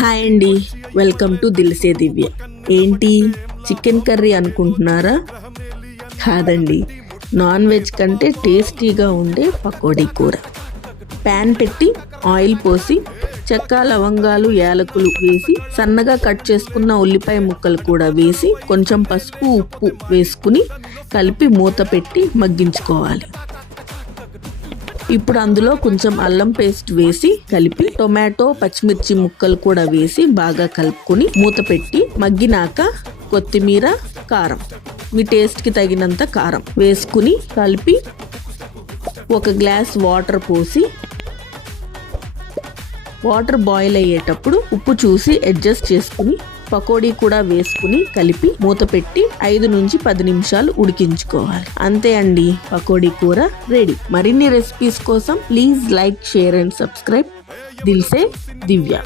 Hi అండి, welcome to దిల్సే దివ్య. ఏంటి chicken curry అనుకుంటున్నారా? కాదండి, నాన్ వెజ్ కంటే టేస్టీగా ఉండే పకోడీ కూర. ప్యాన్ పెట్టి ఆయిల్ పోసి చెక్క, లవంగాలు, యాలకులు వేసి సన్నగా కట్ చేసుకున్న ఉల్లిపాయ ముక్కలు కూడా వేసి కొంచెం పసుపు, ఉప్పు వేసుకుని కలిపి మూత పెట్టి మగ్గించుకోవాలి. ఇప్పుడు అందులో కొంచెం అల్లం పేస్ట్ వేసి కలిపి టొమాటో, పచ్చిమిర్చి ముక్కలు కూడా వేసి బాగా కలుపుకొని మూత పెట్టి మగ్గినాక కొత్తిమీర, కారం, మీ టేస్ట్కి తగినంత కారం వేసుకుని కలిపి ఒక గ్లాస్ వాటర్ పోసి వాటర్ బాయిల్ అయ్యేటప్పుడు ఉప్పు చూసి అడ్జస్ట్ చేసుకుని పకోడీ కూడా వేసుకుని కలిపి మూత పెట్టి 5 నుంచి 10 నిమిషాలు ఉడికించుకోవాలి. అంతే అండి, పకోడీ కూర రెడీ. మరిన్ని రెసిపీస్ కోసం please like, share and subscribe Dilse Divya.